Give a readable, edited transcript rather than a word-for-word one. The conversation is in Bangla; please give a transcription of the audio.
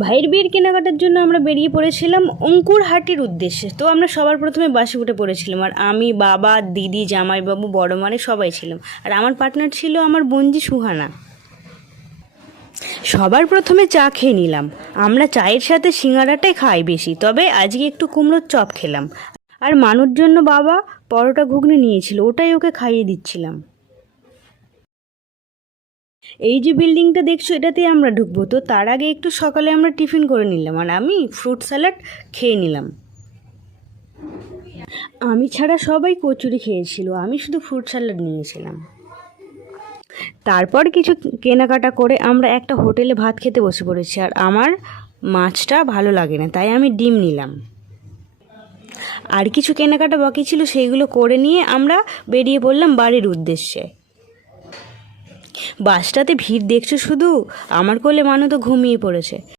ভাইয়ের বিয়ের কেনাকাটার জন্য আমরা বেরিয়ে পড়েছিলাম অঙ্কুরহাটির উদ্দেশ্যে। তো আমরা সবার প্রথমে বাসে উঠে পড়েছিলাম, আর আমি, বাবা, দিদি, জামাইবাবু, বড় মানে সবাই ছিলাম। আর আমার পার্টনার ছিল আমার বোনজি সুহানা। সবার প্রথমে চা খেয়ে নিলাম। আমরা চায়ের সাথে সিঙ্গারাটাই খাই বেশি, তবে আজকে একটু কুমড়োর চপ খেলাম। আর মানুর জন্য বাবা পরোটা ঘুগনি নিয়েছিল, ওটাই ওকে খাইয়ে দিচ্ছিলাম। এই যে বিল্ডিংটা দেখছো, এটাতে আমরা ঢুকবো। তো তার আগে একটু সকালে আমরা টিফিন করে নিলাম, আর আমি ফ্রুট স্যালাড খেয়ে নিলাম। আমি ছাড়া সবাই কচুরি খেয়েছিল, আমি শুধু ফ্রুট স্যালাড নিয়েছিলাম। তারপর কিছু কেনাকাটা করে আমরা একটা হোটেলে ভাত খেতে বসে পড়েছি। আর আমার মাছটা ভালো লাগে না, তাই আমি ডিম নিলাম। আর কিছু কেনাকাটা বাকি ছিল, সেইগুলো করে নিয়ে আমরা বেরিয়ে পড়লাম বাড়ির উদ্দেশ্যে। বাসটাতে ভিড় দেখছো শুধু, আমার কোলে মানু তো ঘুমিয়ে পড়েছে।